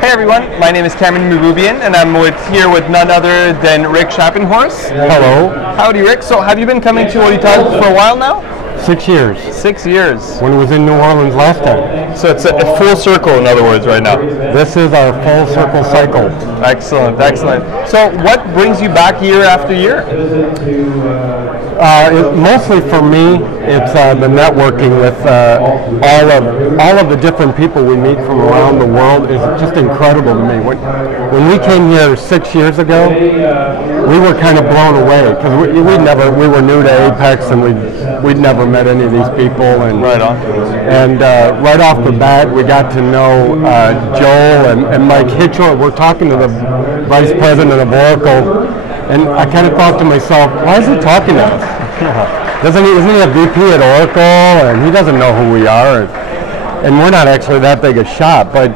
Hey everyone, my name is Cameron Mahbubian, and I'm here with none other than Rick Schoppenhorst. Hello. Howdy, Rick. So, have you been coming to ODTUG for a while now? 6 years. 6 years. When it was in New Orleans last time. So it's a full circle, in other words, right now. This is our full circle cycle. Excellent, excellent. So, what brings you back year after year? Mostly for me, it's the networking with all of the different people we meet from around the world is just incredible to me. When we came here 6 years ago, we were kind of blown away because we were new to Apex and we'd never met any of these people. And right on. And right off the bat, we got to know Joel and Mike Hitchell. We're talking to the vice president of Oracle, and I kind of thought to myself, why is he talking to us? Isn't he a VP at Oracle, and he doesn't know who we are, and we're not actually that big a shop. But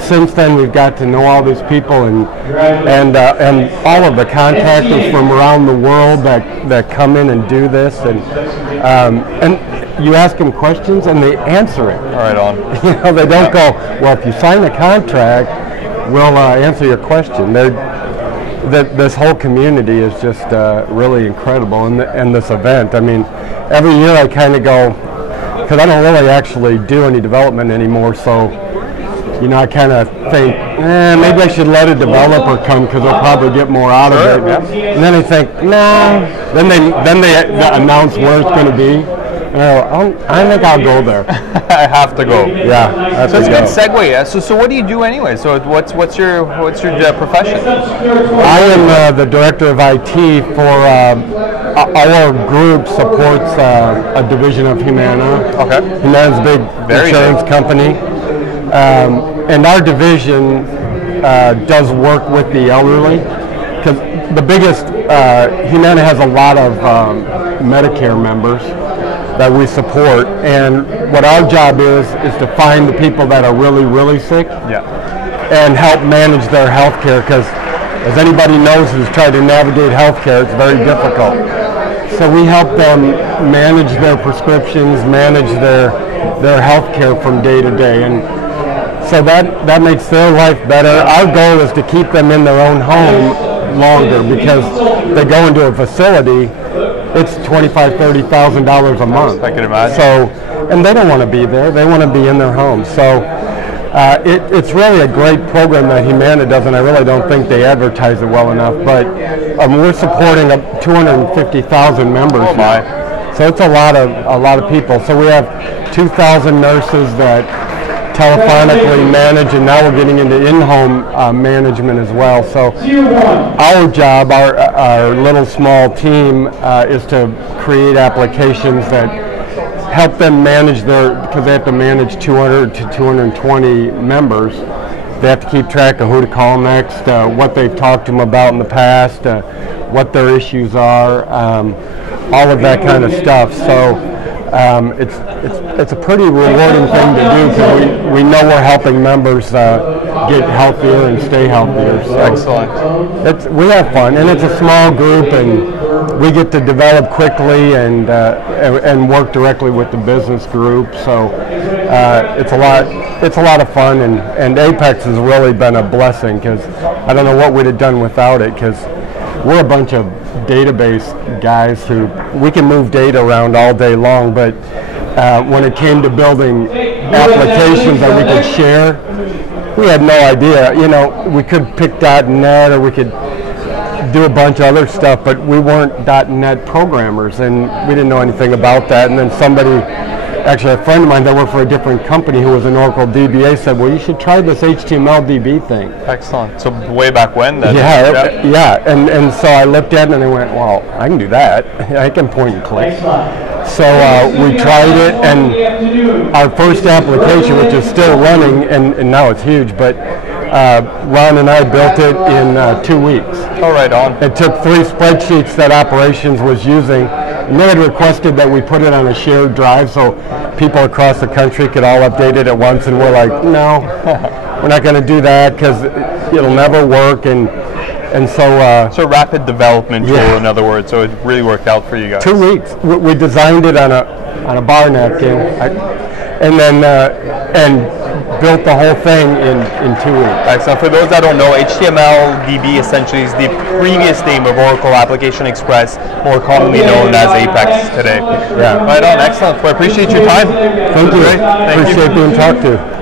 since then, we've got to know all these people and all of the contractors from around the world that come in and do this, and you ask them questions and they answer it. Right on. They don't go, well, if you sign a contract, we'll answer your question. This whole community is just really incredible, and this event. I mean, every year I kind of go, because I don't really actually do any development anymore, so I kind of think, maybe I should let a developer come because they'll probably get more out of it. Yeah. And then I think, nah. Then they announce where it's going to be. I think I'll go there. I have to go. Yeah. So it's a good segue. So what do you do anyway? So what's your profession? I am the director of IT for our group supports a division of Humana. Okay. Humana's a big insurance company, and our division does work with the elderly. Because the biggest Humana has a lot of Medicare members that we support, and what our job is to find the people that are really, really sick, and help manage their health care, because as anybody knows who's tried to navigate health care, it's very difficult. So we help them manage their prescriptions, manage their health care from day to day, and so that makes their life better. Our goal is to keep them in their own home longer, because they go into a facility, it's $25,000, $30,000 a month. I can imagine. So, and they don't want to be there. They want to be in their home. So, it's really a great program that Humana does, and I really don't think they advertise it well enough. But we're supporting 250,000 members now. So it's a lot of people. So we have 2,000 nurses that telephonically manage, and now we're getting into in-home management as well. So our job, our little small team, is to create applications that help them manage because they have to manage 200 to 220 members. They have to keep track of who to call next, what they've talked to them about in the past, what their issues are, all of that kind of stuff. So it's a pretty rewarding thing to do, because we know we're helping members get healthier and stay healthier. So excellent. We have fun, and it's a small group, and we get to develop quickly and work directly with the business group. So it's a lot of fun, and Apex has really been a blessing, because I don't know what we'd have done without it, because we're a bunch of database guys who we can move data around all day long, but when it came to building applications that we could share, we had no idea. We could pick .NET, or we could do a bunch of other stuff, but we weren't .NET programmers, and we didn't know anything about that. And then actually a friend of mine that worked for a different company who was an Oracle DBA said, well, you should try this HTML DB thing. Excellent. So way back when then? Yeah. And so I looked at it and I went, well, I can do that. I can point and click. So we tried it, and our first application, which is still running, and now it's huge, but Ron and I built it in 2 weeks. Oh, right on. It took 3 spreadsheets that operations was using, and they had requested that we put it on a shared drive so people across the country could all update it at once, and we're like, no, we're not going to do that because it'll never work. And so rapid development tool, in other words. So it really worked out for you guys. 2 weeks. We designed it on a bar napkin, and then built the whole thing in 2 weeks. Excellent. For those that don't know, HTML-DB essentially is the previous name of Oracle Application Express, more commonly known as Apex today. Yeah. Right on. Excellent. Well, I appreciate your time. Thank you. Great. Thank Appreciate being talked to.